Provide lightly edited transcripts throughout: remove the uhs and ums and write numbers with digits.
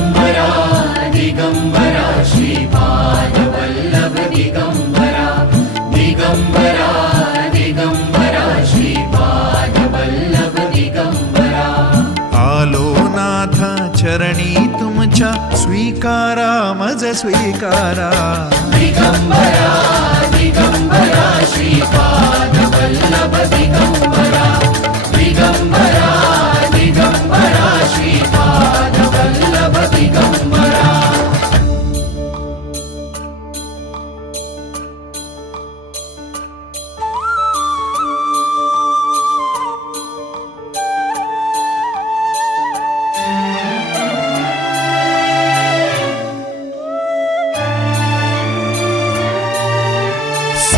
दिगंबरा दिगंबरा श्रीपाद वल्लभ दिगंबरा दिगंबरा दिगंबरा श्रीपाद वल्लभ दिगंबरा आलो नाथ चरणी तुमच्या स्वीकारा मज स्वीकारा दिगंबरा दिगंबरा श्रीपाद वल्लभ दिगंबरा दिगंबरा दिगंबरा श्रीपाद वल्लभ दिगंबरा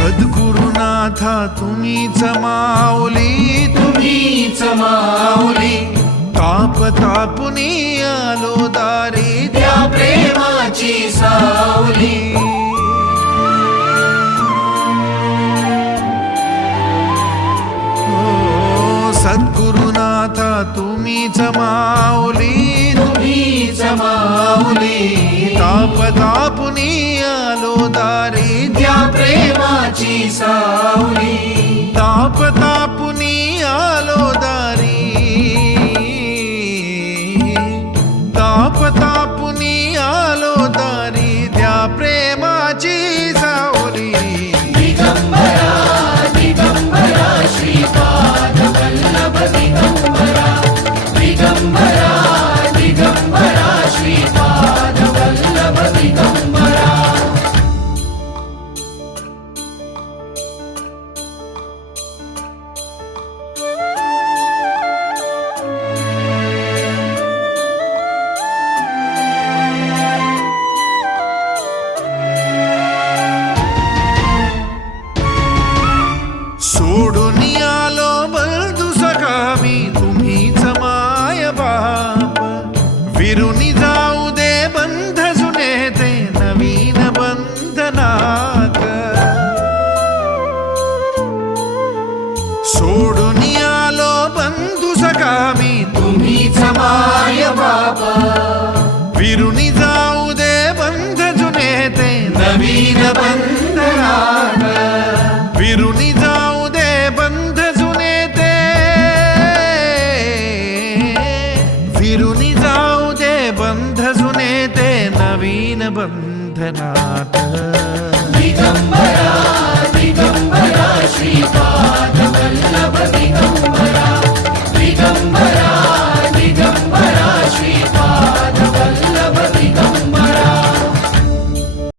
सद्गुरुनाथा तुम्हीच माऊली तुम्हीच माऊली ताप तापुनी आलो दारी त्या प्रेमाची सावली सद्गुरुनाथा तुम्हीच माऊली तुम्हीच माऊली ताप तापुनी आलो दारी त्या प्रेमाची सावली ताप तापुनी आलो दारी ताप तापुनी आलो दारी त्या प्रेमाची सावली दिगंबरा दिगंबरा श्रीपाद वल्लभ दिगंबरा दिगंबरा दिगंबरा श्रीपाद वल्लभ दिगंबरा सोडून आलो बंधू सखा मी तुम्हीच माय बाप विरुनी जाऊ दे बंध जुने ते नवीन बंधनात सोडून आलो बंधू सखा मी तुम्हीच माय बाबा विरुनी जाऊ दे बंध जुने ते नवीन बंधनात विरुनी जाऊ दे बंध जुने ते विरुनी जाऊ दे बंध जुने ते नवीन बंधनात दिगंबरा